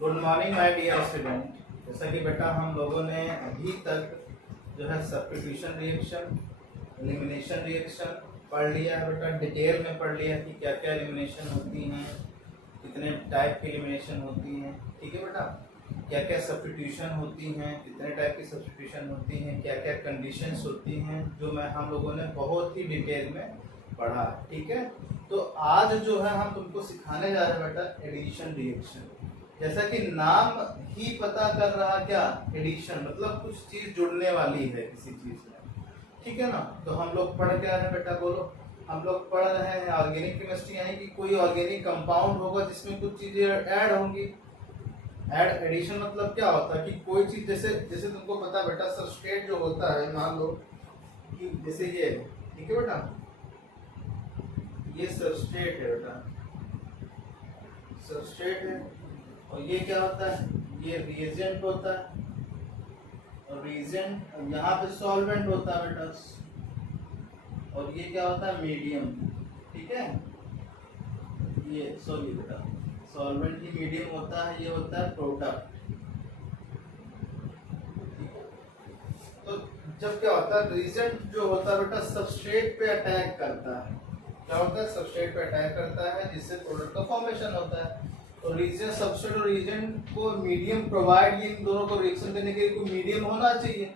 Good morning my dear student. जैसा कि बेटा हम लोगों ने अभी तक जो है सब्स्टिट्यूशन रिएक्शन, एलिमिनेशन रिएक्शन पढ़ लिया है बेटा। डिटेल में पढ़ लिया कि क्या क्या एलिमिनेशन होती हैं, कितने टाइप की एलिमिनेशन होती हैं, ठीक है बेटा। क्या क्या सब्स्टिट्यूशन होती हैं, कितने टाइप की सब्स्टिट्यूशन होती हैं, क्या क्या कंडीशंस होती हैं, जो मैं हम लोगों ने बहुत ही डिटेल में पढ़ा, ठीक है। तो आज जो है हम तुमको सिखाने जा रहे हैं बेटा एडिशन रिएक्शन। जैसा कि नाम ही पता कर रहा, क्या एडिशन मतलब कुछ चीज जुड़ने वाली है किसी चीज में, ठीक है ना। तो हम लोग पढ़ क्या रहे हैं बेटा, बोलो। हम लोग पढ़ रहे हैं ऑर्गेनिक केमिस्ट्री, यानी कि कोई ऑर्गेनिक कंपाउंड होगा जिसमें कुछ चीजें ऐड होंगी। ऐड एडिशन मतलब क्या होता है कि कोई चीज जैसे जैसे तुमको पता बेटा, सबस्ट्रेट जो होता है, मान लो कि जैसे ये, ठीक है बेटा, ये सबस्ट्रेट है बेटा, सबस्ट्रेट है। और ये क्या होता है, ये रिएजेंट होता है। और रिएजेंट यहाँ पे सॉल्वेंट होता है बेटा। और ये क्या होता है, मीडियम, ठीक है। ये सॉरी बेटा, सॉल्वेंट ही मीडियम होता है, ये होता है प्रोडक्ट। तो जब क्या होता है, रिएजेंट जो होता है बेटा सबस्ट्रेट पे अटैक करता है। क्या होता है, सबस्ट्रेट पे अटैक करता है, जिससे प्रोडक्ट का फॉर्मेशन होता है। तो रीजन सबस्ट्रेट और रीजन को मीडियम प्रोवाइड, ये इन दोनों को रिएक्शन करने के लिए कोई मीडियम होना चाहिए।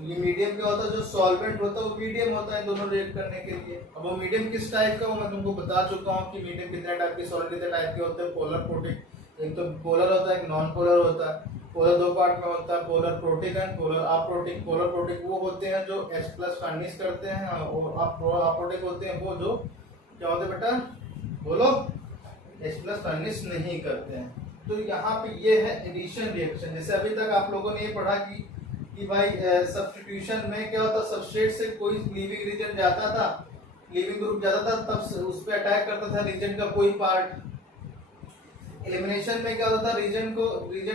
ये मीडियम क्या होता है, जो सॉल्वेंट होता है वो मीडियम होता है दोनों रिएक्ट करने के लिए। अब वो मीडियम किस टाइप का, वो मैं तुमको बता चुका हूँ कि मीडियम कितने टाइप के, सॉलिड कितने टाइप के होते हैं। पोलर प्रोटिक, एक तो पोलर होता है, एक नॉन पोलर होता है। पोलर दो पार्ट में होता है, polar protic and polar aprotic. Polar protic वो होते हैं जो H+ फर्निश करते हैं, और अप्रोटिक होते हैं वो जो क्या होते हैं बेटा, बोलो, H+ फर्निश नहीं करते हैं। तो यहाँ पे ये है एडिशन रिएक्शन। जैसे अभी तक आप लोगों ने ये पढ़ा कि भाई सब्स्टिट्यूशन में क्या होता, सबस्ट्रेट से कोई लिविंग रीजन जाता था, लिविंग ग्रुप जाता था, तब उस पे अटैक करता था रीजन का कोई पार्ट। एलिमिनेशन में क्या होता था, रीजन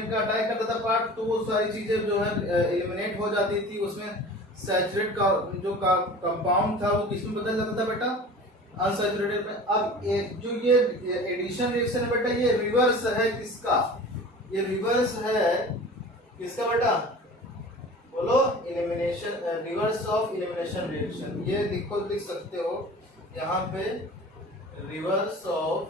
का अटैक करता था पार्ट, तो वो सारी चीजें जो है एलिमिनेट हो जाती थी। उसमें सैचुरेट का जो कंपाउंड था वो किसमें बदल जाता था बेटा, अनसैचुरेटेड में। अब जो ये एडिशन रिएक्शन है बेटा, ये रिवर्स है किसका, ये रिवर्स है किसका बेटा, बोलो, elimination, reverse of elimination reaction. ये देखो, लिख सकते हो यहाँ पे, रिवर्स ऑफ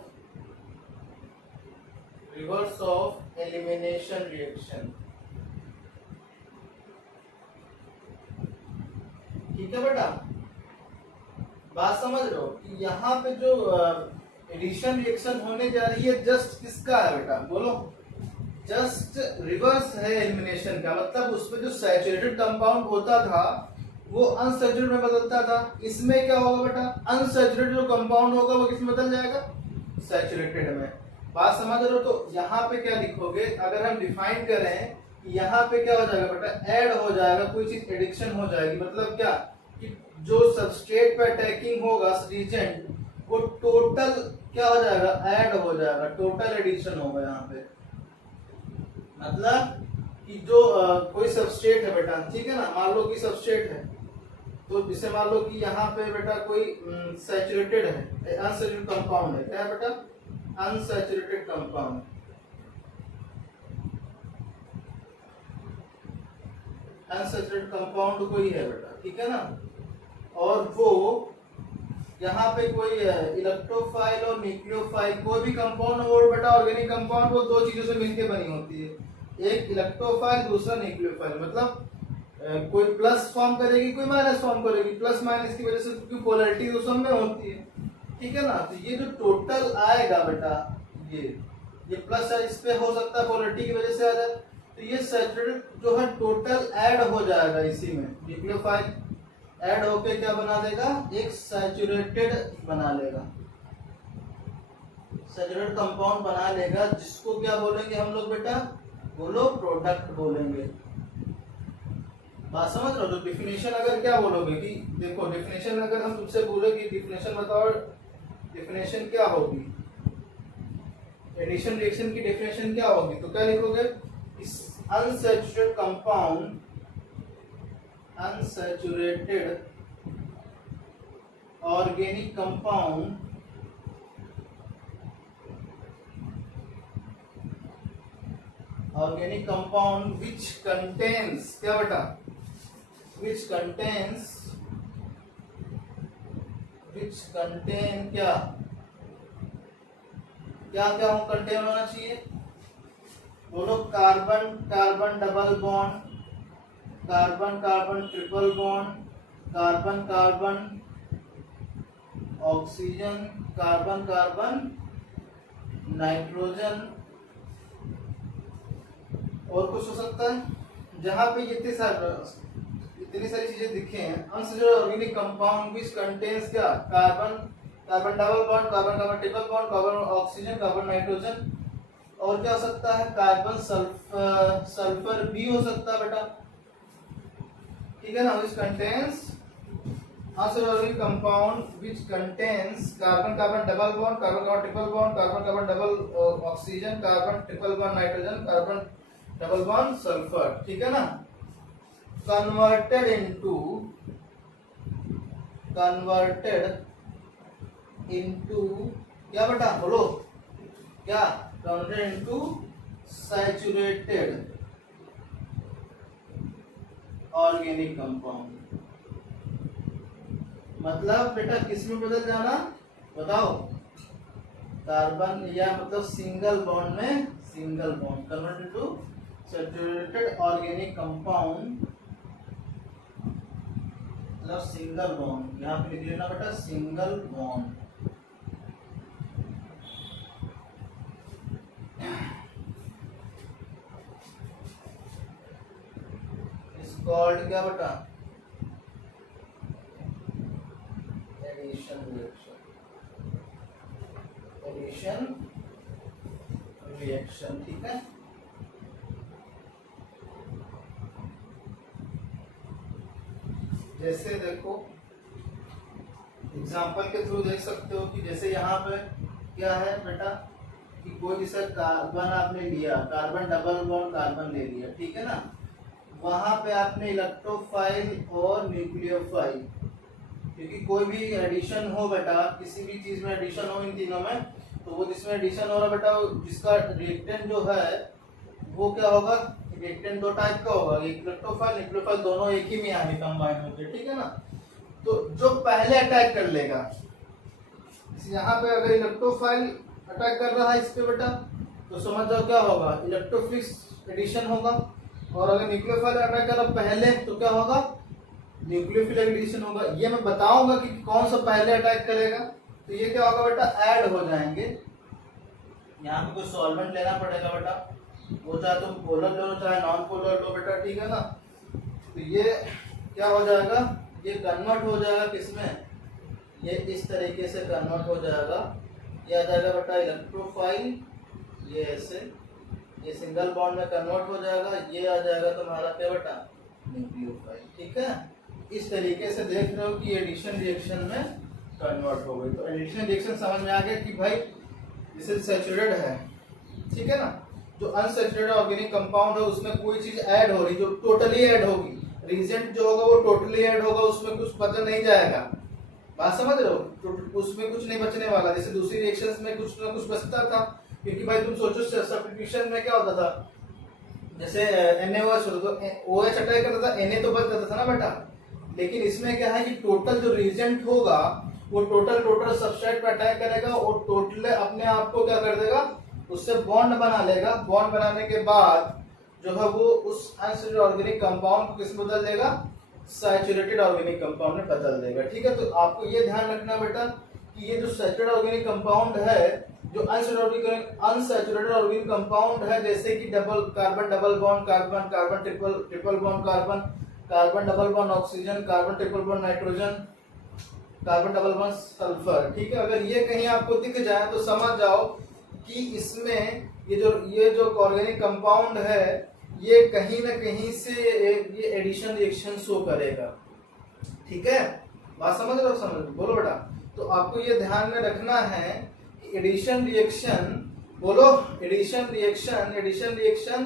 एलिमिनेशन रिएक्शन, ठीक है बेटा। बात समझ रहे हो कि यहाँ पे जो एडिशन रिएक्शन होने जा रही है, जस्ट किसका है बेटा, बोलो, जस्ट रिवर्स है एलिमिनेशन का। मतलब उसमें जो सैचुरेटेड कंपाउंड होता था वो अनसैचुरेटेड में बदलता था। इसमें क्या होगा बेटा, अनसैचुरेटेड जो कंपाउंड होगा वो किसमें बदल जाएगा, सैचुरेटेड में। बात समझ रहे हो। तो यहाँ पे क्या लिखोगे, अगर हम डिफाइन करें, यहाँ पे क्या हो जाएगा बेटा, ऐड हो जाएगा, कोई चीज एडिक्शन हो जाएगी। मतलब क्या कि जो सबस्ट्रेट पे अटैकिंग होगा रीजेंट, वो टोटल क्या हो जाएगा, ऐड हो जाएगा, टोटल एडिशन होगा यहाँ पे। मतलब कि जो कोई सबस्ट्रेट है बेटा, ठीक है ना, मान लो कि सबस्ट्रेट है, तो जिसे मान लो कि यहाँ पे बेटा कोई सैचुरेटेड है, अनसैचुरेटेड कंपाउंड है, क्या है बेटा, अनसैचुरेटेड कंपाउंड। अनसैचुरेटेड कंपाउंड कोई है बेटा, ठीक है ना। और वो यहाँ पे कोई इलेक्ट्रोफाइल और न्यूक्लियोफाइल, कोई भी कंपाउंड हो बेटा, ऑर्गेनिक कंपाउंड, वो दो चीजों से मिलकर बनी होती है, एक इलेक्ट्रोफाइल, दूसरा न्यूक्लियोफाइल। मतलब कोई प्लस फॉर्म करेगी, कोई माइनस फॉर्म करेगी। प्लस माइनस की वजह से क्योंकि पोलैरिटी उस में होती है, ठीक है ना। तो ये जो टोटल आएगा बेटा, ये प्लस है, इस पे हो सकता है पोलैरिटी की वजह से आ जाए। तो ये सैचुरेटेड जो है टोटल ऐड हो जाएगा इसी में, न्यूक्लियोफाइल ऐड होके क्या बना देगा, एक सैचुरेटेड बना लेगा, सैचुरेटेड कंपाउंड बना लेगा, जिसको क्या बोलेंगे हम लोग बेटा, बोलो, प्रोडक्ट बोलेंगे। बात समझ रहे हो। तो डिफिनेशन अगर क्या बोलोगे कि देखो, डिफिनेशन अगर हम तुमसे बोले कि डिफिनेशन बताओ, डिफिनेशन क्या होगी, एडिशन रिएक्शन की डिफिनेशन क्या होगी, तो क्या लिखोगे, unsaturated compound, unsaturated organic compound organic compound which contains क्या बेटा, विच कंटेन क्या क्या क्या कंटेन होना चाहिए, बोलो carbon carbon double bond, carbon carbon triple bond, carbon carbon oxygen, carbon carbon nitrogen, और कुछ हो सकता है। जहां पे इतनी सारी चीजें दिखे हैं, unsaturated organic compound which contains क्या, carbon carbon double bond, carbon carbon triple bond, carbon oxygen, carbon nitrogen, और क्या हो सकता है, कार्बन सल्फर भी हो सकता है बेटा, ठीक है ना। Which contains unsaturated organic compound which contains carbon carbon double bond, carbon carbon triple bond, carbon carbon double oxygen, carbon triple bond nitrogen, carbon double bond sulphur, ठीक है ना। कन्वर्टेड इनटू क्या बेटा, बोलो क्या, converted into saturated organic compound, मतलब बेटा किस में बदल जाना बताओ, कार्बन या मतलब सिंगल बॉन्ड में, single bond converted into saturated organic compound, मतलब सिंगल बॉन्ड, यहाँ पे लिख लेना बेटा सिंगल बॉन्ड, इस कॉल्ड क्या बेटा, एडिशन रिएक्शन, ठीक है। जैसे देखो एग्जांपल के थ्रू देख सकते हो कि जैसे यहाँ पे क्या है बेटा कि कोई जैसे कार्बन आपने लिया, कार्बन डबल बॉन्ड कार्बन ले लिया, ठीक है ना, वहां पे आपने इलेक्ट्रोफाइल और न्यूक्लियोफाइल, क्योंकि कोई भी एडिशन हो बेटा, किसी भी चीज में एडिशन हो इन तीनों में, तो वो जिसमें एडिशन हो रहा है बेटा, जिसका रिएक्टेंट जो है वो क्या होगा, रिएक्टेंट दो टाइप का होगा, एक इलेक्ट्रोफाइल न्यूक्लियोफाइल दोनों एक ही में आने कंबाइन होते, ठीक है ना। तो जो पहले अटैक कर लेगा, यहाँ पे अगर इलेक्ट्रोफाइल अटैक कर रहा है इस पे बेटा, तो समझ जाओ क्या होगा, इलेक्ट्रोफिलिक एडिशन होगा, और अगर न्यूक्लियोफाइल अटैक कर रहा पहले तो क्या होगा, न्यूक्लियोफिलिक एडिशन होगा। ये मैं बताऊंगा कि कौन सा पहले अटैक करेगा, तो ये क्या होगा बेटा, ऐड हो जाएंगे, यहाँ पे कोई सॉल्वेंट लेना पड़ेगा बेटा, वो चाहे तुम पोलर लो चाहे नॉन पोलर लो बेटा, ठीक है ना। तो ये क्या हो जाएगा, ये कन्वर्ट हो जाएगा किसमें, ये इस तरीके से कन्वर्ट हो जाएगा, ये आ जाएगा बेटा इलेक्ट्रोफाइल, ये ऐसे, ये सिंगल बॉन्ड में कन्वर्ट हो जाएगा, ये आ जाएगा तुम्हारा क्या बेटा, न्यूक्लियोफाइल, ठीक है। इस तरीके से देख रहे हो कि एडिशन रिएक्शन में कन्वर्ट हो गई। तो एडिशन रिएक्शन समझ में आ गया कि भाई जैसे सैचुरेटेड है, ठीक है ना, जो अनसैचुरेटेड ऑर्गेनिक कंपाउंड है उसमें कोई चीज ऐड हो रही, जो टोटली ऐड होगी, रिएजेंट जो होगा वो टोटली ऐड होगा, उसमें कुछ बचा नहीं जाएगा, बात समझ रहे हो, तो उसमें कुछ नहीं बचने वाला। जैसे दूसरी रिएक्शंस में कुछ ना कुछ बचता था, क्योंकि भाई तुम सोचो सब्स्टिट्यूशन में क्या होता था, जैसे NaOH होता तो OH अटैक करता था, Na तो बच जाता था ना बेटा, लेकिन इसमें क्या है कि टोटल जो रिएजेंट होगा वो टोटल सबस्ट्रेट पे अटैक करेगा और टोटल अपने आप को क्या कर देगा, उससे बॉन्ड बना लेगा, बॉन्ड बनाने के बाद जो है वो उस अनसैचुरेटेड ऑर्गेनिक कंपाउंड को किस में बदल देगा, सैचुरेटेड ऑर्गेनिक कंपाउंड में बदल देगा, ठीक है। तो आपको ये ध्यान रखना बेटा कि ये जो सैचुरेटेड ऑर्गेनिक कंपाउंड है, जो अनसैचुरेटेड ऑर्गेनिक कंपाउंड है, जैसे कि carbon double bond carbon, carbon triple bond carbon, carbon double bond oxygen, carbon triple bond nitrogen, carbon double bond sulphur, ठीक है। अगर ये कहीं आपको दिख जाए तो समझ जाओ कि इसमें ये जो ऑर्गेनिक कंपाउंड है ये कहीं ना कहीं से ये एडिशन रिएक्शन शो करेगा, ठीक है। बात समझ रहे हो, समझ बोलो बेटा। तो आपको ये ध्यान में रखना है कि एडिशन रिएक्शन, बोलो एडिशन रिएक्शन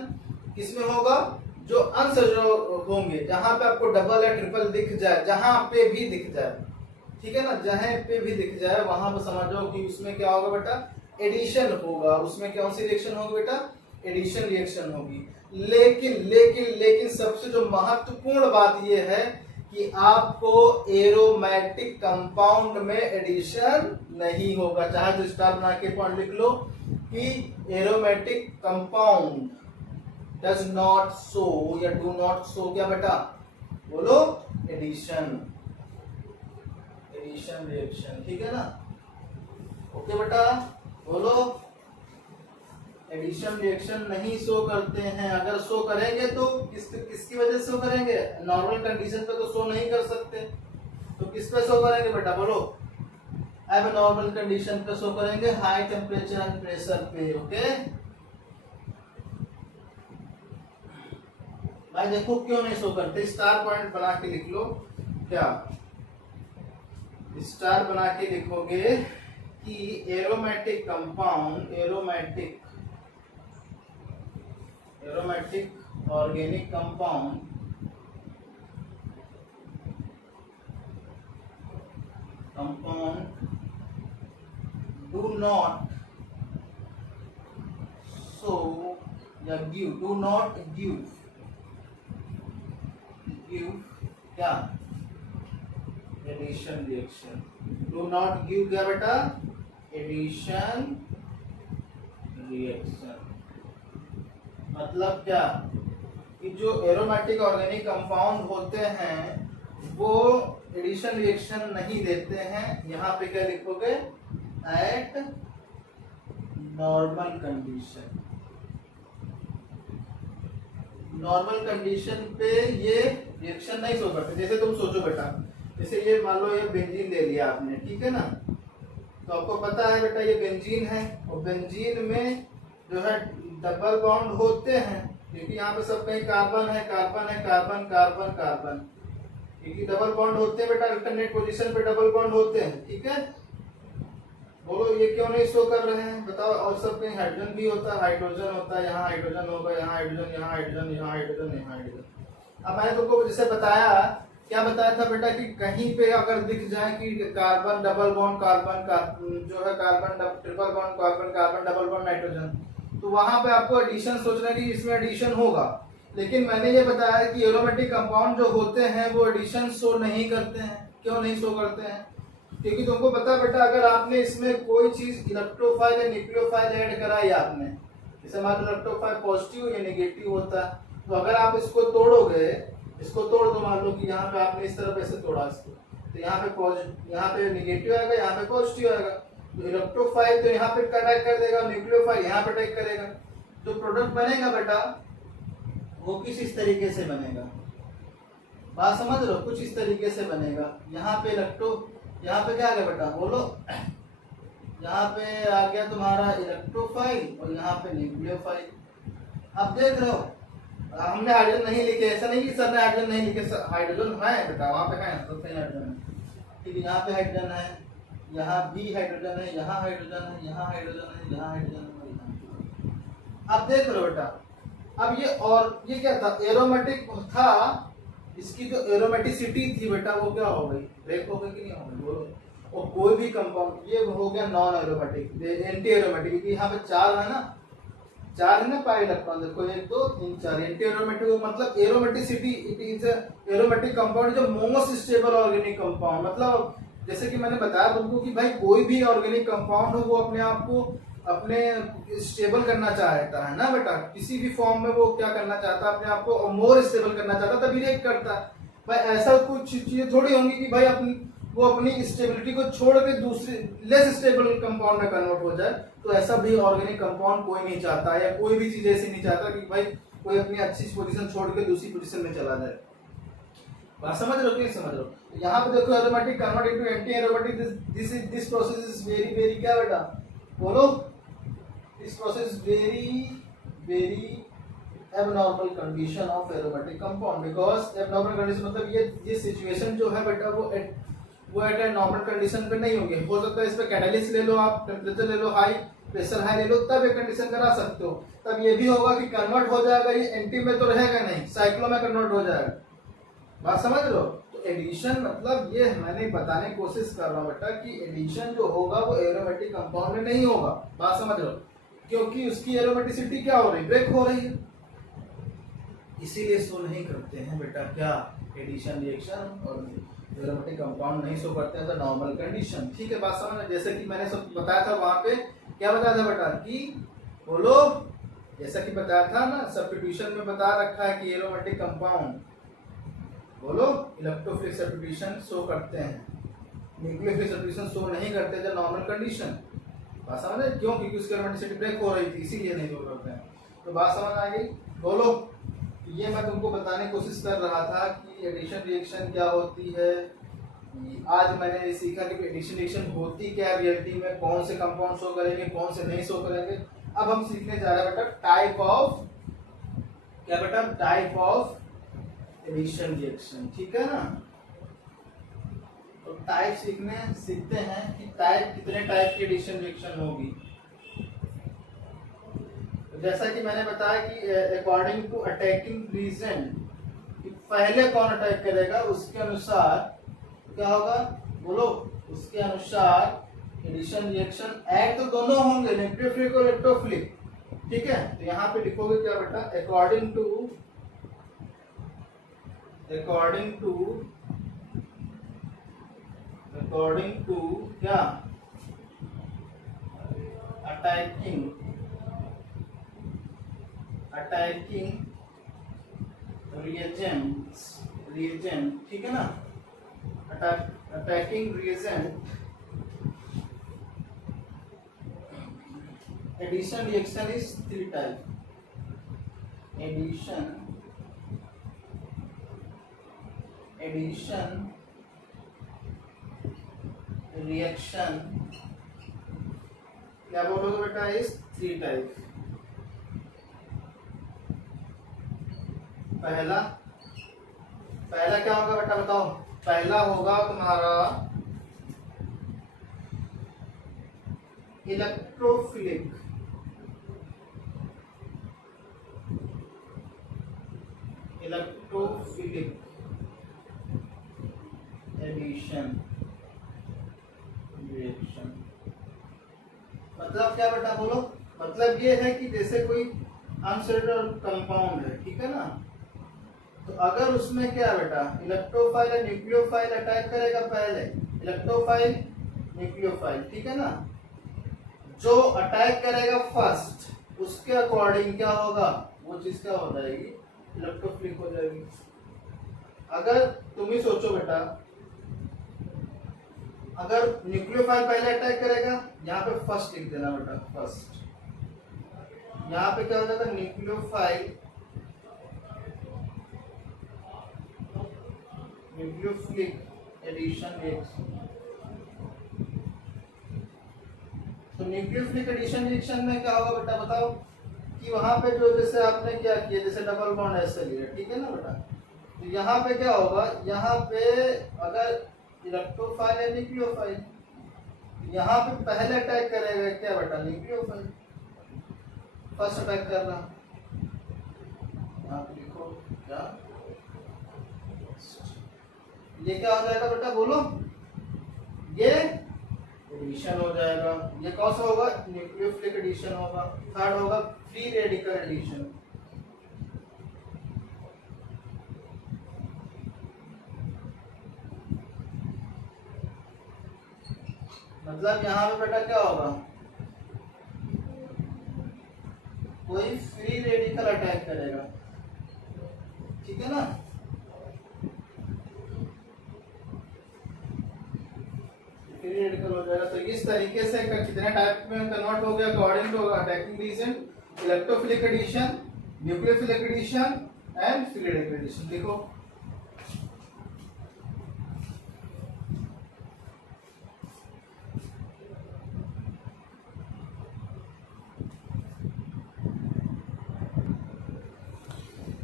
किसमें होगा, जो अनसैचुरेटेड होंगे, जहां पे आपको डबल या ट्रिपल दिख जाए, जहां पे भी दिख जाए, ठीक है ना, जहां पे भी दिख जाए वहां पर समझ जाओ कि उसमें क्या होगा बेटा, एडिशन होगा। उसमें कौन सी रिएक्शन होगी बेटा, एडिशन रिएक्शन होगी। लेकिन लेकिन लेकिन सबसे जो महत्वपूर्ण बात यह है कि आपको एरोमेटिक कंपाउंड में एडिशन नहीं होगा। चाहे तो स्टार बना के पॉइंट लिख लो कि aromatic compound does not show या डू नॉट शो क्या बेटा, बोलो, एडिशन, एडिशन रिएक्शन, ठीक है ना। ओके बेटा, बोलो, एडिशन रिएक्शन नहीं शो करते हैं। अगर शो करेंगे तो किसकी वजह से शो करेंगे, नॉर्मल कंडीशन पे तो शो नहीं कर सकते, तो किस पे शो करेंगे बेटा, बोलो, अब नॉर्मल कंडीशन पे शो करेंगे, हाई टेम्परेचर एंड प्रेशर पे। ओके भाई, देखो क्यों नहीं शो करते, स्टार पॉइंट बना के लिख लो। क्या स्टार बना के लिखोगे कि aromatic compound, aromatic organic compound do not show या गिव, डू नॉट गिव क्या, addition reaction, do not give क्या बेटा, एडिशन रिएक्शन। मतलब क्या कि जो एरोमेटिक ऑर्गेनिक कंपाउंड होते हैं वो एडिशन रिएक्शन नहीं देते हैं। यहाँ पे क्या लिखोगे, eight normal condition, normal condition पे ये रिएक्शन नहीं शो करते। जैसे तुम सोचो बेटा, जैसे ये मान लो ये बेंजीन ले लिया आपने, ठीक है ना, तो आपको पता है बेटा ये बेंजीन है, और बेंजीन में जो है डबल बॉन्ड होते हैं, क्योंकि यहाँ पे सब कहीं कार्बन है, कार्बन है, कार्बन कार्बन कार्बन, क्योंकि डबल बॉन्ड होते हैं बेटा, अल्टरनेट पोजीशन पे डबल बॉन्ड होते हैं, ठीक है। बोलो ये क्यों नहीं शो कर रहे हैं, बताओ। और सब कहीं हाइड्रोजन भी होता है, हाइड्रोजन होता है, यहाँ हाइड्रोजन होगा, यहाँ हाइड्रोजन, यहाँ हाइड्रोजन, यहाँ हाइड्रोजन, यहाँ हाइड्रोजन। अब मैंने तुमको जैसे बताया, क्या बताया था बेटा कि कहीं पे अगर दिख जाए कि कार्बन डबल बॉन्ड कार्बन जो है carbon triple bond carbon carbon double bond nitrogen, तो वहां पे आपको एडिशन सोचना कि इसमें एडिशन होगा। लेकिन मैंने ये बताया कि एरोमेटिक कंपाउंड जो होते हैं वो एडिशन शो नहीं करते हैं। क्यों नहीं शो करते हैं, क्योंकि तुमको पता बेटा अगर आपने इसमें कोई चीज इलेक्ट्रोफाइल या न्यूक्लियोफाइल ऐड कराई आपने, जैसे मान लो इलेक्ट्रोफाइल पॉजिटिव या नेगेटिव होता है, तो अगर आप इसको तोड़ोगे, इसको तोड़ दो, मान लो कि यहाँ पे आपने इस तरफ ऐसे तोड़ा इसको, तो यहाँ पे नेगेटिव आएगा, यहाँ पे पॉजिटिव आएगा, तो इलेक्ट्रोफाइल तो यहाँ पे अटैक कर देगा, न्यूक्लियोफाइल यहाँ पे अटैक करेगा। जो प्रोडक्ट बनेगा बेटा वो किस इस तरीके से बनेगा, बात समझ लो, कुछ इस तरीके से बनेगा। यहाँ पे यहाँ पे क्या आ गया बेटा, बोलो, यहाँ पे आ गया तुम्हारा इलेक्ट्रोफाइल और यहाँ पे न्यूक्लियोफाइल। अब देख रहे हो हमने हाइड्रोजन नहीं लिखे, ऐसा नहीं कि सर ने हाइड्रोजन नहीं लिखे, हाइड्रोजन है बेटा, वहाँ पे है, तो सही हाइड्रोजन है, ठीक है। यहाँ पे हाइड्रोजन है, यहाँ भी हाइड्रोजन है, यहाँ हाइड्रोजन है, यहाँ हाइड्रोजन है, यहाँ हाइड्रोजन है। अब देख लो बेटा, अब ये और ये क्या था, एरोमेटिक था, इसकी जो एरोमेटिसिटी थी बेटा वो क्या हो गई, ब्रेक हो गई कि नहीं हो गई, बोलो। और कोई भी कंपाउंड ये हो गया नॉन एरोमेटिक, एंटी एरोमेटिक, क्योंकि यहाँ पे चार है ना, चार है ना पाई इलेक्ट्रॉन, देखो 1 2 3 4। एंटी एरोमेटिक मतलब aromaticity, it is aromatic compound जो मोस्ट स्टेबल ऑर्गेनिक कंपाउंड। मतलब जैसे कि मैंने बताया तुमको कि भाई कोई भी ऑर्गेनिक कंपाउंड हो वो अपने आप को अपने स्टेबल करना चाहता है ना बेटा, किसी भी फॉर्म में वो क्या करना चाहता है, अपने आप को मोर स्टेबल करना चाहता है, तभी रिएक्ट करता है। भाई ऐसा कुछ चीजें थोड़ी होंगी कि भाई वो अपनी स्टेबिलिटी को छोड़ के दूसरे लेस स्टेबल कंपाउंड में कन्वर्ट हो जाए। तो ऐसा भी ऑर्गेनिक कंपाउंड कोई नहीं चाहता, या कोई भी चीज ऐसी नहीं चाहता कि भाई कोई अपनी अच्छी पोजीशन छोड़ के दूसरी पोजीशन में चला जाए। बात समझ रहे हो कि समझ रहे हो। यहाँ पे देखो aromatic convert into anti aromatic, this process is very very क्या बेटा, बोलो, this process very abnormal condition of aromatic compound, because abnormal condition मतलब ये सिचुएशन जो है बेटा वो एट ए नॉर्मल कंडीशन पे नहीं होगी। हो सकता है इस पे कैटालिस्ट ले लो आप, टेम्परेचर ले लो हाई, प्रेशर हाई ले लो, तब ये कंडीशन करा सकते हो। तब ये भी होगा कि कन्वर्ट हो जाएगा, ये एंटी में तो रहेगा नहीं, साइक्लो में कन्वर्ट हो जाएगा। बात समझ लो। तो एडिशन मतलब ये मैंने बताने की कोशिश कर रहा हूँ बेटा कि एडिशन जो होगा वो एरोमेटिक कंपाउंड में नहीं होगा। बात समझ लो। क्योंकि उसकी एरोमेटिसिटी क्या हो रही, ब्रेक हो रही है, इसीलिए शो नहीं करते हैं बेटा क्या, एडिशन रिएक्शन और एरोमेटिक कंपाउंड नहीं शो करते हैं नॉर्मल कंडीशन। ठीक है, बात समझ में? जैसे कि मैंने सब बताया था वहां पे, क्या बताया था बेटा कि बोलो, जैसा कि बताया था ना, सब्स्टिट्यूशन में बता रखा है कि एरोमेटिक कंपाउंड बोलो इलेक्ट्रोफिलिक सब्स्टिट्यूशन शो करते हैं, न्यूक्लियोफिलिक सब्स्टिट्यूशन शो नहीं करते द नॉर्मल कंडीशन। बात समझ में? क्यों? क्योंकि उसकी एरोमेटिसिटी ब्रेक हो रही थी, इसीलिए नहीं शो करते हैं। तो बात समझ आ गई? बोलो, ये मैं तुमको बताने की कोशिश कर रहा था कि एडिशन रिएक्शन क्या होती है। आज मैंने ये सीखा कि एडिशन रिएक्शन होती क्या है रियलिटी में, कौन से कंपाउंड शो करेंगे, कौन से नहीं शो करेंगे। अब हम सीखने जा रहे हैं बेटा टाइप ऑफ, क्या बेटा, टाइप ऑफ एडिशन रिएक्शन। ठीक है ना? तो टाइप सीखते हैं कि टाइप, कितने टाइप की एडिशन रिएक्शन होगी। तो जैसा कि मैंने बताया कि अकॉर्डिंग टू अटैकिंग रीजन, कि पहले कौन अटैक करेगा उसके अनुसार क्या होगा, बोलो, उसके अनुसार एडिशन रिएक्शन एक्ट तो दोनों होंगे, न्यूक्लियोफिलिक और इलेक्ट्रोफिलिक। ठीक है, तो यहाँ पे लिखोगे क्या बेटा, अकॉर्डिंग टू क्या, अटैकिंग रिएजेंट। ठीक है ना, attacking reagent, addition reaction is 3 type. Addition reaction क्या बोलोगे बेटा, इज 3 टाइप। पहला क्या होगा बेटा, बताओ। पहला होगा तुम्हारा इलेक्ट्रोफिलिक एडिशन रिएक्शन। मतलब क्या बेटा, बोलो। मतलब ये है कि जैसे कोई अनस्टेबल कंपाउंड है, ठीक है ना, तो अगर उसमें क्या बेटा, इलेक्ट्रोफाइल या न्यूक्लियोफाइल अटैक करेगा पहले, इलेक्ट्रोफाइल न्यूक्लियोफाइल, ठीक है ना, जो अटैक करेगा फर्स्ट उसके अकॉर्डिंग क्या होगा, वो चीज क्या हो जाएगी, इलेक्ट्रोफिलिक हो जाएगी। अगर तुम ही सोचो बेटा, अगर न्यूक्लियोफाइल पहले अटैक करेगा, यहाँ पे फर्स्ट लिख देना बेटा, फर्स्ट। यहाँ पे क्या हो जाएगा, न्यूक्लियोफिलिक एडिशन रिएक्शन। तो न्यूक्लियोफिलिक एडिशन रिएक्शन में क्या होगा बेटा, बताओ। कि वहां पे जो, जैसे आपने क्या किया, जैसे डबल बॉन्ड ऐसे लिया, ठीक है ना बेटा, तो यहाँ पे क्या होगा, यहाँ पे अगर इलेक्ट्रोफाइल है न्यूक्लियोफाइल, यहाँ पे पहले अटैक करेगा क्या बेटा, न्यूक्लियोफाइल, फर्स्ट अटैक कर रहा। यहाँ पे लिखो क्या, ये क्या हो जाएगा बेटा, बोलो, ये एडिशन हो जाएगा। ये कौन सा होगा, न्यूक्लियोफिलिक एडिशन होगा। थर्ड होगा फ्री रेडिकल एडिशन। मतलब यहाँ पे बेटा क्या होगा, कोई फ्री रेडिकल अटैक करेगा, ठीक है ना। फ्री रेडिकल हो जाएगा। तो इस तरीके से कितने टाइप में कन्वर्ट हो गया, according to attacking region, electrophilic addition, nucleophilic addition and free radical addition. देखो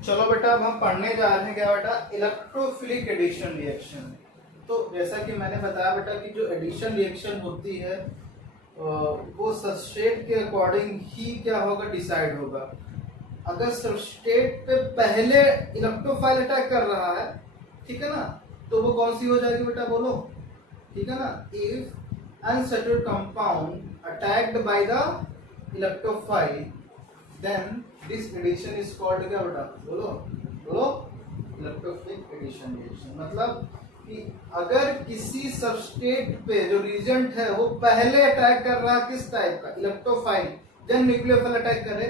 चलो बेटा, अब हम पढ़ने जा रहे हैं क्या बेटा, इलेक्ट्रोफिलिक एडिशन रिएक्शन। तो जैसा कि मैंने बताया बेटा कि जो एडिशन रिएक्शन होती है वो सबस्ट्रेट के अकॉर्डिंग ही क्या होगा, डिसाइड होगा। अगर सबस्ट्रेट पे पहले इलेक्ट्रोफाइल अटैक कर रहा है, ठीक है ना, तो वो कौन सी हो जाएगी बेटा, बोलो, ठीक है ना। If unsettled compound attacked by the electrophile then this addition is called क्या बेटा, बोलो बोलो, इलेक्ट्रोफिलिक एडिशन रिएक्शन। मतलब कि अगर किसी सबस्ट्रेट पे जो रीजेंट है वो पहले अटैक कर रहा है किस टाइप का, इलेक्ट्रोफाइल, देन न्यूक्लियोफाइल अटैक करे,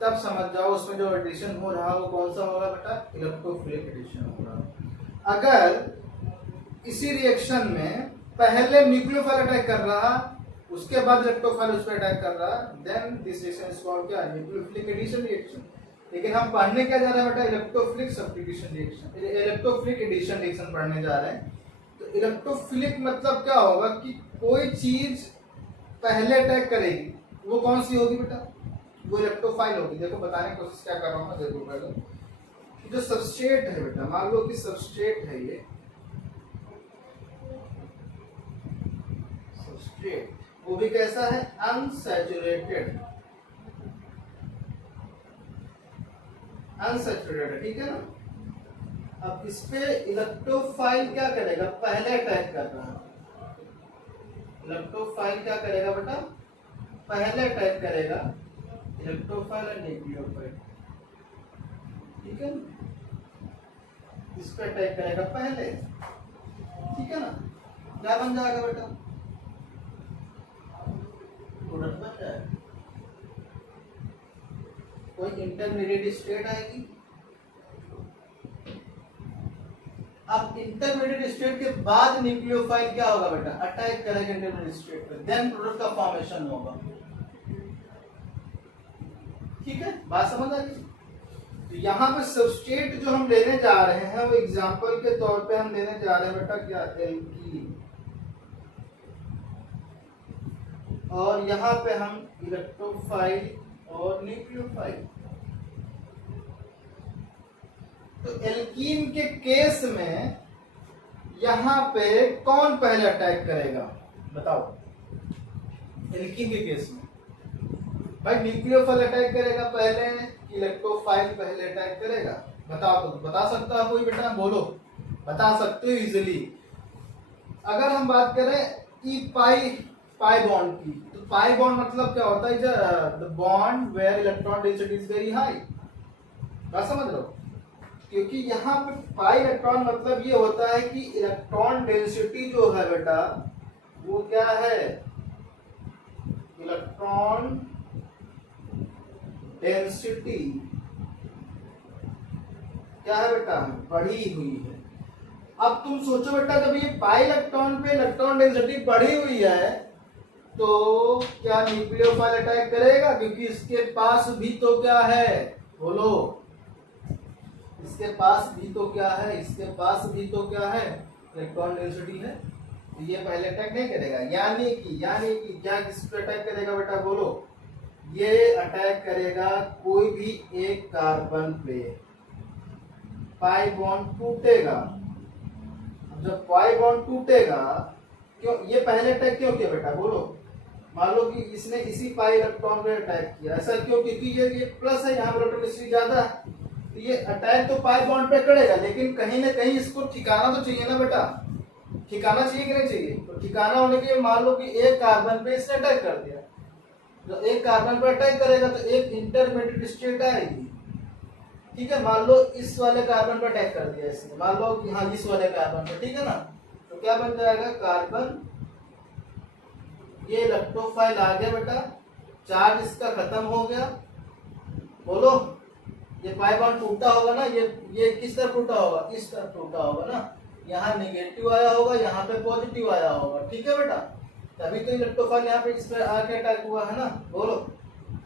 तब समझ जाओ उसमें जो एडिशन हो रहा है वो कौन सा होगा बेटा, इलेक्ट्रोफिलिक एडिशन होगा। अगर इसी रिएक्शन में पहले न्यूक्लियोफाइल अटैक कर रहा, उसके बाद इलेक्ट्रोफाइल उस पर अटैक कर रहा, then this reaction is called क्या, न्यूक्लियोफिलिक एडिशन रिएक्शन। लेकिन हम पढ़ने क्या जा रहे हैं बेटा, electrophilic substitution reaction, electrophilic addition reaction पढ़ने जा रहे हैं। तो इलेक्ट्रोफिलिक मतलब क्या होगा कि कोई चीज पहले अटैक करेगी, वो कौन सी होगी बेटा, वो इलेक्ट्रोफाइल होगी। देखो बताने की कोशिश क्या कर रहा हूँ मैं, देखो पहले जो सबस्ट्रेट है बेटा, मान लो कि सबस्ट्रेट है ये सबस्ट्रेट, वो भी कैसा है, अनसैचुरेटेड, अनसैचुरेटेड, ठीक है ना। अब इस पे इलेक्ट्रोफाइल क्या करेगा, पहले अटैक कर रहा है, इलेक्ट्रोफाइल क्या करेगा बेटा, पहले अटैक करेगा, इलेक्ट्रोफाइल और न्यूक्लियोफाइल, ठीक है ना, इस पे अटैक करेगा पहले, ठीक है ना। क्या बन जाएगा बेटा, प्रोडक्ट बन जाएगा, कोई इंटरमीडिएट स्टेट आएगी। अब इंटरमीडिएट स्टेट के बाद न्यूक्लियोफाइल क्या होगा बेटा, अटैक करेगा इंटरमीडिएट स्टेट पे, देन प्रोडक्ट का फॉर्मेशन होगा, ठीक है, बात समझ आ गई। तो यहाँ पे सबस्ट्रेट जो हम लेने जा रहे हैं वो एग्जांपल के तौर पे हम लेने जा रहे हैं बेटा क्या, एल्कीन, और यहाँ पे हम इलेक्ट्रोफाइल और न्यूक्लियोफाइल। तो एल्कीन के केस में यहाँ पे कौन पहले अटैक करेगा बताओ, एल्कीन के केस में भाई न्यूक्लियोफाइल अटैक करेगा पहले, इलेक्ट्रोफाइल पहले अटैक करेगा, बताओ, तो बता सकता है कोई बेटा, बोलो, बता सकते हो इजिली। अगर हम बात करें ई पाई बॉन्ड की, तो पाई बॉन्ड मतलब क्या होता है, the bond where electron density is very high, बात समझ लो। क्योंकि यहाँ पे पाई इलेक्ट्रॉन मतलब ये होता है कि इलेक्ट्रॉन डेंसिटी जो है बेटा वो क्या है, इलेक्ट्रॉन डेंसिटी क्या है बेटा, बढ़ी हुई है। अब तुम सोचो बेटा, जब ये पाई इलेक्ट्रॉन पे इलेक्ट्रॉन डेंसिटी बढ़ी हुई है तो क्या न्यूक्लियोफाइल अटैक करेगा, क्योंकि इसके पास भी तो क्या है, बोलो, इसके पास भी तो क्या है, इसके पास भी तो क्या है, इलेक्ट्रॉन डेंसिटी है, तो ये पहले अटैक नहीं करेगा। यानी कि क्या किस पे अटैक करेगा बेटा, बोलो, ये अटैक करेगा कोई भी एक कार्बन पे, पाई बॉन्ड टूटेगा। जब पाई बॉन्ड टूटेगा, क्यों ये पहले अटैक क्यों किया बेटा, बोलो, मान लो कि इसने इसी पाई इलेक्ट्रॉन पे अटैक किया, ऐसा क्यों, क्योंकि ये प्लस है, यहाँ पर इलेक्ट्रोनिसिटी ज्यादा है, तो ये अटैक तो पाई बॉन्ड पे करेगा, लेकिन कहीं ना कहीं इसको ठिकाना तो चाहिए ना बेटा, ठिकाना चाहिए कि नहीं चाहिए, तो ठिकाना होने के लिए मान लो कि एक कार्बन पे इसने अटैक कर दिया, जो एक कार्बन पे अटैक करेगा तो एक इंटरमीडिएट स्टेट आएगी, ठीक है, मान लो इस वाले कार्बन पे अटैक कर दिया इसने, मान लो कि हाँ इस वाले कार्बन पे, ठीक है ना, तो क्या बन जाएगा, कार्बन, ये इलेक्ट्रोफाइल आ गया बेटा, चार्ज इसका खत्म हो गया, बोलो, ये पाई बॉन्ड टूटा होगा ना, ये किस तरह टूटा होगा, इस तरह टूटा होगा ना, यहाँ नेगेटिव आया होगा, यहाँ पे पॉजिटिव आया होगा, ठीक है बेटा, तभी तो इलेक्ट्रोफाइल यहाँ पे इस पर आके अटैक हुआ है ना, बोलो,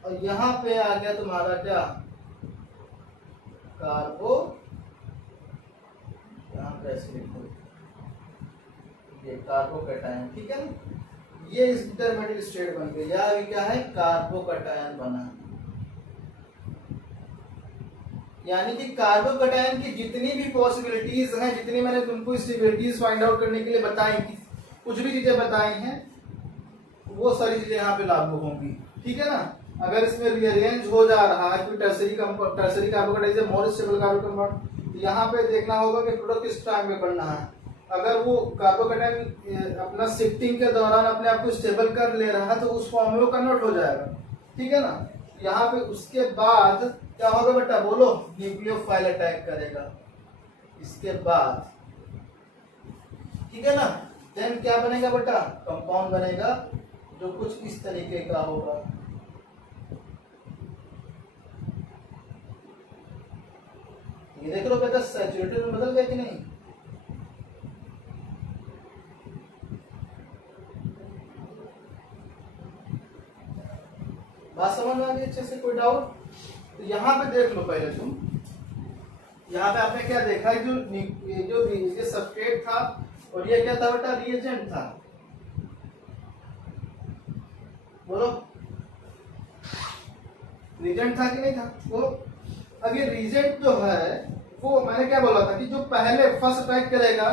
और यहाँ पे आ गया तुम्हारा क्या, कार्बो, यहाँ पे ऐसे लिखो, ये कार्बोकैटायन, ठीक है ना, ये इंटरमीडिएट स्टेट बन गया, या अभी क्या है, कार्बोकैटायन बना। यानी कि कार्बोकैटायन की जितनी भी पॉसिबिलिटीज हैं, जितनी मैंने तुमको स्टेबिलिटीज फाइंड आउट करने के लिए बताई, कुछ भी चीजें बताई हैं, वो सारी चीजें यहाँ पे लागू होंगी, ठीक है ना। अगर इसमें रीअरेंज हो जा रहा है, कोई tertiary carbocation is more stable carbon compound, यहाँ पे देखना होगा कि प्रोडक्ट किस टाइम में बनना है। अगर वो कार्बोकैटायन अपना शिफ्टिंग के दौरान अपने आप को स्टेबल कर ले रहा है तो उस फॉर्म में वो कन्वर्ट हो जाएगा, ठीक है ना। यहाँ पे उसके बाद क्या होगा बेटा, बोलो, न्यूक्लियोफाइल अटैक करेगा इसके बाद, ठीक है ना। देन क्या बनेगा बेटा, कंपाउंड बनेगा जो कुछ इस तरीके का होगा। ये देख लो बेटा, सैचुरेटेड में बदल गया कि नहीं। बात समझ में आ गई अच्छे से, कोई डाउट? तो यहाँ पे देख लो पहले तुम, यहाँ पे आपने क्या देखा, ये सबस्ट्रेट था और ये क्या था बेटा, रिएजेंट था। बोलो, रिएजेंट था कि नहीं था? बोलो। अब ये रिएजेंट जो है वो मैंने क्या बोला था कि जो पहले फर्स्ट अटैक करेगा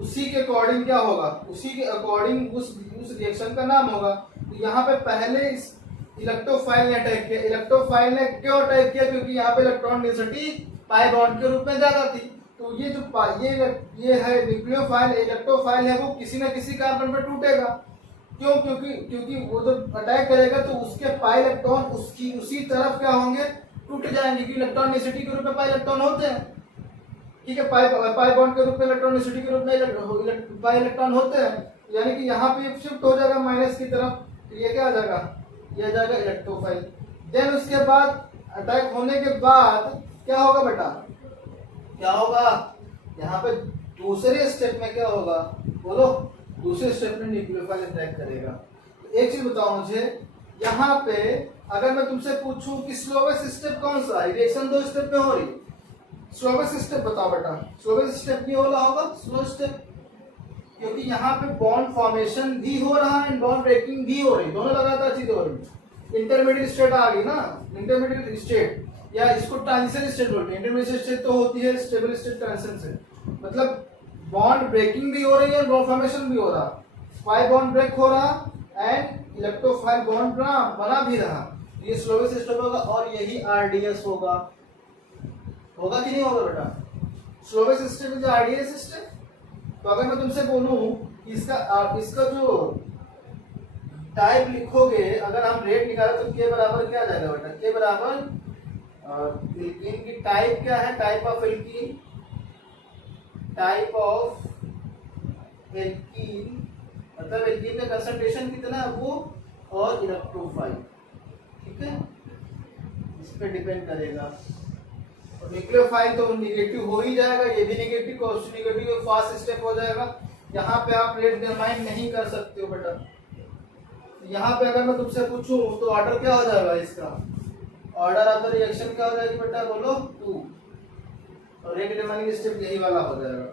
उसी के अकॉर्डिंग क्या होगा, उसी के अकॉर्डिंग उस रिएक्शन का नाम होगा। तो यहाँ पे पहले इस इलेक्ट्रोफाइल ने अटैक किया। इलेक्ट्रोफाइल ने क्यों अटैक किया? क्योंकि यहाँ पे इलेक्ट्रॉन डेंसिटी पाई बॉन्ड के रूप में ज्यादा थी। तो ये जो ये है न्यूक्लियोफाइल, इलेक्ट्रोफाइल है, वो किसी न किसी कार्बन पे टूटेगा। क्यों? क्योंकि वो जब अटैक करेगा तो उसके पाई इलेक्ट्रॉन उसी तरफ क्या होंगे, टूट जाएंगे, क्योंकि इलेक्ट्रॉन डेंसिटी के रूप में पाई इलेक्ट्रॉन होते हैं। ठीक है, पाई बॉन्ड के रूप में, इलेक्ट्रॉन डेंसिटी के रूप में पाई इलेक्ट्रॉन होते हैं, यानी कि यहाँ पे शिफ्ट हो जाएगा माइनस की तरफ। तो ये क्या आ जाएगा, ये आ जाएगा इलेक्ट्रोफाइल। देन उसके बाद अटैक होने के बाद क्या होगा बेटा, क्या होगा, यहाँ पे दूसरे स्टेप में क्या होगा, बोलो, दूसरे स्टेप में न्यूक्लियोफाइल अटैक करेगा। तो एक चीज बताओ मुझे, यहाँ पे अगर मैं तुमसे पूछूं कि स्लोवेस्ट स्टेप कौन सा है, रिएक्शन 2 स्टेप में हो रही, स्लोवेस्ट स्टेप बताओ बेटा। स्लोवेस्ट स्टेप नहीं होला होगा, स्लो स्टेप, क्योंकि यहाँ पे बॉन्ड फॉर्मेशन भी हो रहा है एंड बॉन्ड ब्रेकिंग भी हो रही, दोनों लगातार चीजें हो रही। इंटरमीडिएट स्टेट आ गई ना, इंटरमीडिएट स्टेट, या इसको ट्रांजिशन स्टेट बोलते हैं। इंटरमीडिएट स्टेट तो होती है स्टेबल स्टेट ट्रांजिशन से, मतलब बॉन्ड ब्रेकिंग भी हो रही है और बॉन्ड फॉर्मेशन भी हो रहा, पाई बॉन्ड ब्रेक हो रहा एंड इलेक्ट्रोफाइल बॉन्ड बना भी रहा। ये स्लोवेस्ट स्टेप होगा और यही आरडीएस होगा कि नहीं होगा बेटा? Slowest step is RDS step. तो अगर मैं तुमसे बोलूं इसका जो टाइप लिखोगे, अगर हम रेट निकालें तो के बराबर क्या जाएगा बेटा, के बराबर एल्कीन की टाइप क्या है, type of alkene, type of alkene मतलब एल्कीन का कंसंट्रेशन कितना है वो, और इलेक्ट्रोफाइल, ठीक है, इस पे डिपेंड करेगा। और न्यूक्लियोफाइल तो निगेटिव हो ही जाएगा, ये भी negative, positive negative fast step हो जाएगा। यहाँ पे आप रेट डिटरमाइन नहीं कर सकते हो बेटा। यहाँ पे अगर मैं तुमसे पूछूं तो ऑर्डर क्या हो जाएगा इसका, ऑर्डर ऑफ द रिएक्शन क्या हो जाएगी बेटा, बोलो 2, और रेट डिटरमाइनिंग स्टेप यही वाला हो जाएगा।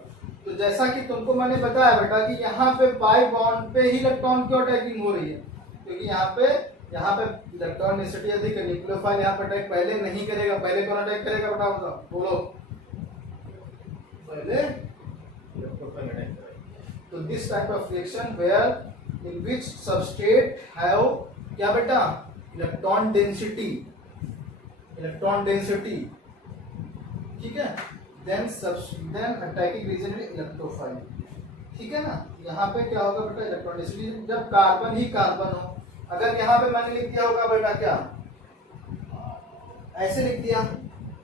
तो जैसा कि तुमको मैंने बताया बेटा कि यहाँ पे पाई बॉन्ड पे ही इलेक्ट्रॉन क्यों अटैकिंग हो रही है, क्योंकि यहाँ पे इलेक्ट्रॉन डेंसिटी अधिक है। न्यूक्लियोफाइल यहाँ पे अटैक पहले नहीं करेगा, पहले कौन अटैक करेगा बेटा, बताओ, बोलो, पहले इलेक्ट्रोफाइल अटैक करेगा। तो this type of reaction where in which substrate have क्या बेटा, इलेक्ट्रॉन डेंसिटी, ठीक है, देन अटैकिंग रीजन में इलेक्ट्रोफाइल, ठीक है ना। यहाँ पे क्या होगा बेटा, इलेक्ट्रॉन डेंसिटी, जब कार्बन ही कार्बन हो। अगर यहाँ पे मैंने लिख दिया होगा बेटा क्या, ऐसे लिख दिया,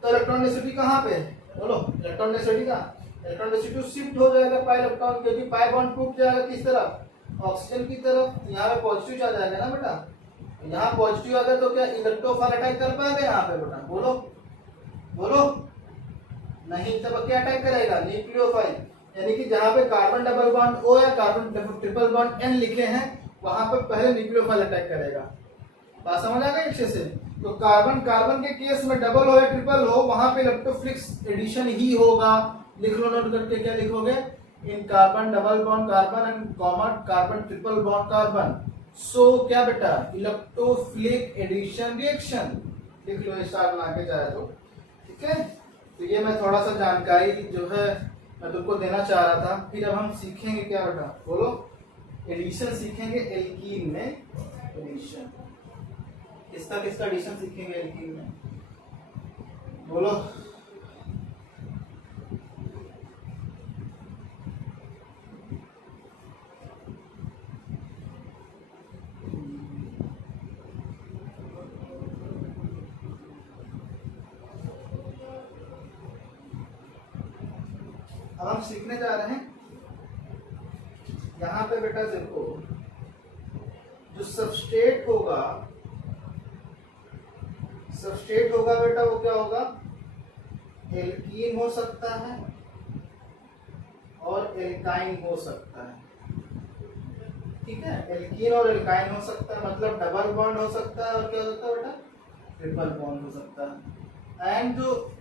तो इलेक्ट्रॉन डेंसिटी कहाँ पे, बोलो, इलेक्ट्रॉन डेंसिटी का, इलेक्ट्रॉन डेंसिटी शिफ्ट हो जाएगा पाई इलेक्ट्रॉन, क्योंकि पाई बॉन्ड टूट जाएगा किस तरफ, ऑक्सीजन की तरफ। यहाँ पे पॉजिटिव आ जाएगा ना बेटा, यहाँ पॉजिटिव आ गया तो क्या इलेक्ट्रोफाइल अटैक कर पाएगा यहाँ पे बेटा, बोलो, नहीं, तब क्या अटैक करेगा, न्यूक्लियोफाइल। यानी कि जहाँ पे कार्बन डबल बॉन्ड O या कार्बन ट्रिपल बॉन्ड N लिखे हैं, वहां पर पहले न्यूक्लियोफाइल अटैक करेगा। बात समझ आ गई अच्छे से? तो कार्बन के केस में डबल हो या ट्रिपल हो, वहां पे इलेक्ट्रोफिलिक एडिशन ही होगा। लिख लो नोट करके, क्या लिखोगे, in carbon double bond carbon and common carbon triple bond carbon, so क्या बेटा, इलेक्ट्रोफिलिक एडिशन रिएक्शन, लिख लो स्टार बना के चाहे तो, ठीक है। तो ये मैं थोड़ा सा जानकारी जो है मैं तुमको देना चाह रहा था। फिर अब हम सीखेंगे क्या बेटा, बोलो, एडिशन सीखेंगे एल्कीन में, एडिशन किसका एडिशन सीखेंगे एल्कीन में, बोलो, अब हम सीखने जा रहे हैं। यहाँ पे बेटा देखो, जो सबस्ट्रेट होगा बेटा वो क्या होगा, एल्कीन हो सकता है और एल्काइन हो सकता है। ठीक है, एल्कीन और एल्काइन हो सकता है, मतलब डबल बॉन्ड हो सकता है और क्या हो सकता है बेटा, ट्रिपल बॉन्ड हो सकता है। एंड जो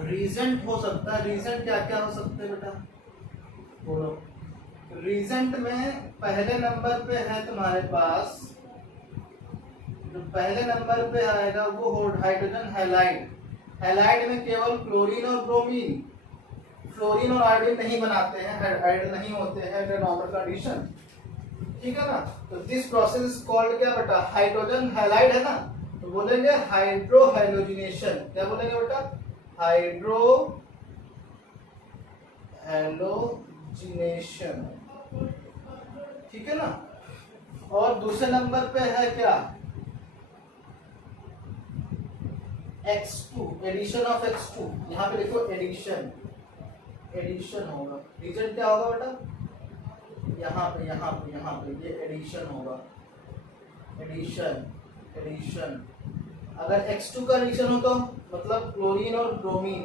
रीजेंट हो सकता है, रीजेंट क्या क्या हो सकते हैं बेटा, बोलो। रीजेंट में पहले नंबर पे है तुम्हारे पास, जो पहले नंबर पे आएगा वो हाइड्रोजन हैलाइड। हैलाइड में केवल क्लोरीन और ब्रोमीन, फ्लोरीन और आयोडीन नहीं बनाते हैं, हाइड्रोजन नहीं होते हैं नॉर्मल कंडीशन। ठीक है ना, तो दिस प्रोसेस इज कॉल्ड क्या बेटा, हाइड्रोजन हैलाइड है ना, तो बोलेंगे हाइड्रो हैलोजिनेशन। क्या बोलेंगे बेटा, हाइड्रो हैलोजिनेशन। ठीक है ना। और दूसरे नंबर पे है क्या, X2, एडिशन ऑफ X2। यहाँ पे देखो एडिशन होगा। रीजन क्या होगा बेटा, यहाँ पे ये एडिशन होगा, एडिशन। अगर X2 का एडिशन हो तो मतलब क्लोरीन और ब्रोमीन,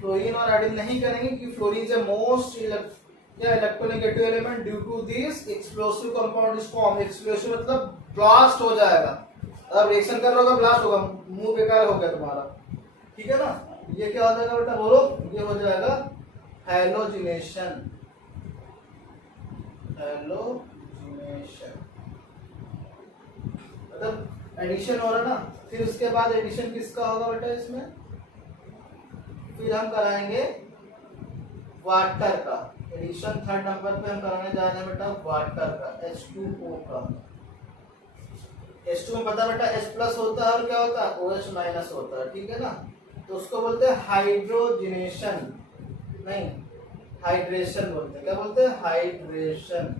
फ्लोरीन और आयोडीन नहीं करेंगे क्योंकि fluorine is most electronegative element due to this explosive compound is form. Explosive मतलब ब्लास्ट हो जाएगा, अगर रिएक्शन कर रहा होगा ब्लास्ट होगा, मुंह बेकार हो गया तुम्हारा। ठीक है ना, ये क्या हो जाएगा बेटा, बोलो, ये हो जाएगा हैलोजिनेशन। मतलब एडिशन हो रहा ना, फिर उसके बाद एडिशन किसका होगा बेटा इसमें, फिर हम कराएंगे वाटर का एडिशन। थर्ड नंबर पे हम कराने जा रहे हैं बेटा वाटर का, H2O का। H2 में पता बेटा H प्लस होता है और क्या होता है, OH माइनस होता है। ठीक है ना, तो उसको बोलते हैं हाइड्रोजिनेशन, नहीं हाइड्रेशन बोलते हैं। क्या बोलते हैं, हाइड्रेशन।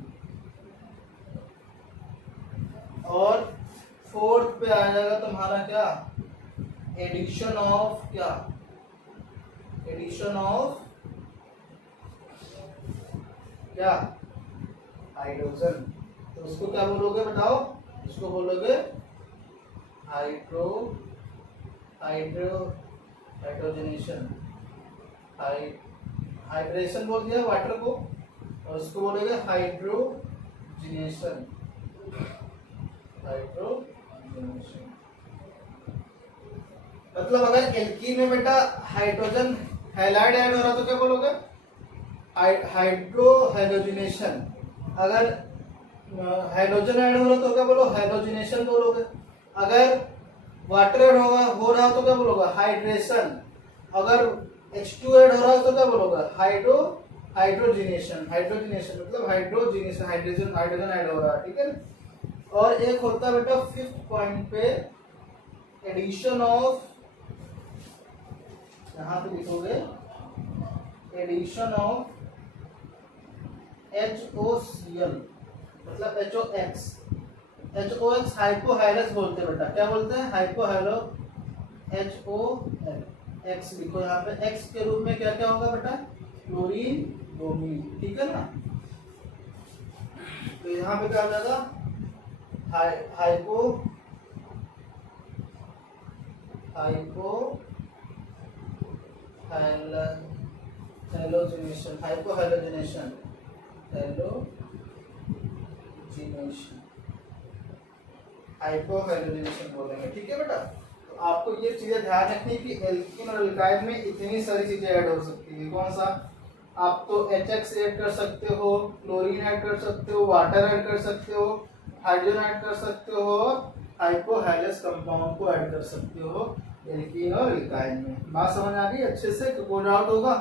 और फोर्थ पे आ जाएगा तुम्हारा क्या, एडिशन ऑफ क्या, एडिशन ऑफ क्या, हाइड्रोजन। तो उसको क्या बोलोगे बताओ, उसको बोलोगे हाइड्रोजनेशन। हाइड्रेशन बोल दिया वाटर को, और उसको बोलोगे हाइड्रोजनेशन। मतलब अगर एल्कीन में बेटा हाइड्रोजन हैलाइड ऐड हो रहा तो क्या बोलोगे, हाइड्रो हैलोजिनेशन। अगर हाइड्रोजन ऐड हो रहा तो क्या बोलो, हैलोजिनेशन बोलोगे। अगर वाटर ऐड हो रहा तो क्या बोलोगे, हाइड्रेशन। अगर H2 ऐड हो रहा तो क्या बोलोगे, हाइड्रोजिनेशन। मतलब हाइड्रोजिनेशन, हाइड्रोजन ऐड हो रहा है। ठीक है। और एक होता है बेटा फिफ्थ पॉइंट पे एडिशन ऑफ, यहां पे लिखोगे एडिशन ऑफ HOCl, मतलब HOX हाइपोहाइलस बोलते हैं बेटा। क्या बोलते हैं, हाइपोहाइलो, HOX लिखो यहाँ पे। X के रूप में क्या क्या होगा बेटा, क्लोरीन, ब्रोमीन। ठीक है ना, तो यहाँ पे क्या हो जाएगा, हाइपोहाइलोजिनेशन बोलेंगे। ठीक है बेटा, तो आपको ये चीजें ध्यान रखनी कि एल्कीन और एल्काइन में इतनी सारी चीजें ऐड हो सकती है। कौन सा, आप तो HX ऐड कर सकते हो, क्लोरीन ऐड कर सकते हो, वाटर ऐड कर सकते हो, हाइड्रोजन ऐड कर सकते हो, हाइपोहाइलस कंपाउंड को ऐड कर सकते हो एल्कीन और एल्काइन में। बात समझ आ गई अच्छे से, कोई डाउट होगा।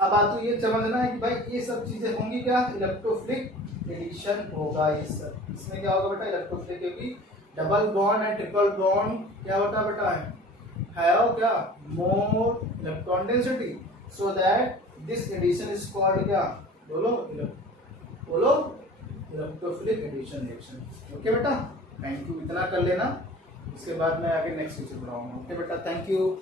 अब बात तो ये समझना है कि भाई ये सब चीजें होंगी क्या, इलेक्ट्रोफिलिक एडिशन होगा ये सब। इसमें क्या होगा बेटा, इलेक्ट्रोफिलिक, क्योंकि double bond and triple bond क्या होता है बेटा, हैव क्या, more electron density, so that this addition is called क्या, बोलो इलेक्ट्रोफिलिक एडिशन रिएक्शन। ओके बेटा, थैंक यू, इतना कर लेना, इसके बाद मैं आगे नेक्स्ट चीज पढ़ाऊंगा। ओके बेटा, थैंक यू।